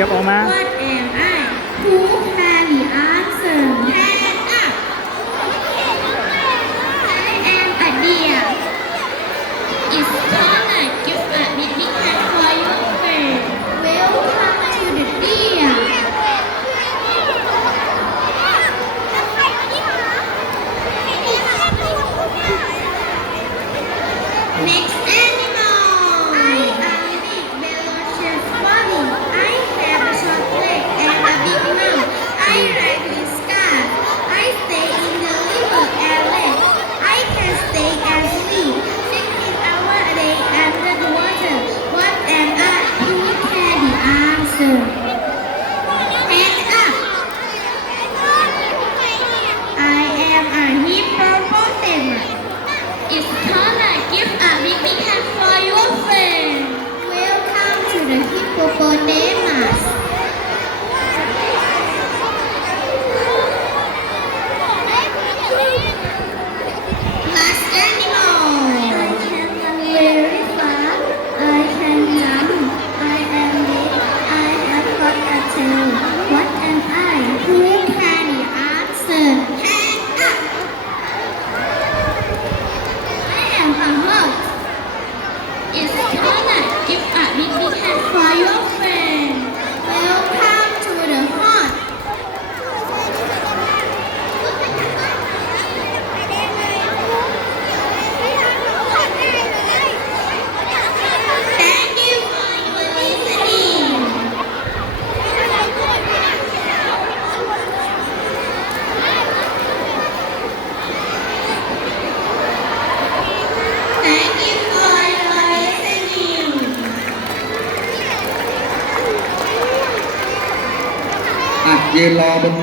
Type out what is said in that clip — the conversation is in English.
ยับออกมา What am I? Who can the answer? Hand up. I am a deer. It's taller. Give a big hand for your friend. Welcome to the deer. Next animal. I am big velocious body. I have a short leg and a big mouth. I ride with cars. I stay in the river and lake. I can stay and sleep 16 hours a day under the water. What am I? Who can the answer? Hand up. I am a hippopotamus. It's taller. Give a big hand for your friend. Welcome to the hippopotamus. Last animal. I can run very fast. I can jump. I am big. I have got a tail. What am I? Who can the answer? Hand up. I am a horse. It's taller. Give a big hand for your friend. Welcome to the horse. Thank you for your listening. ยืนรอบน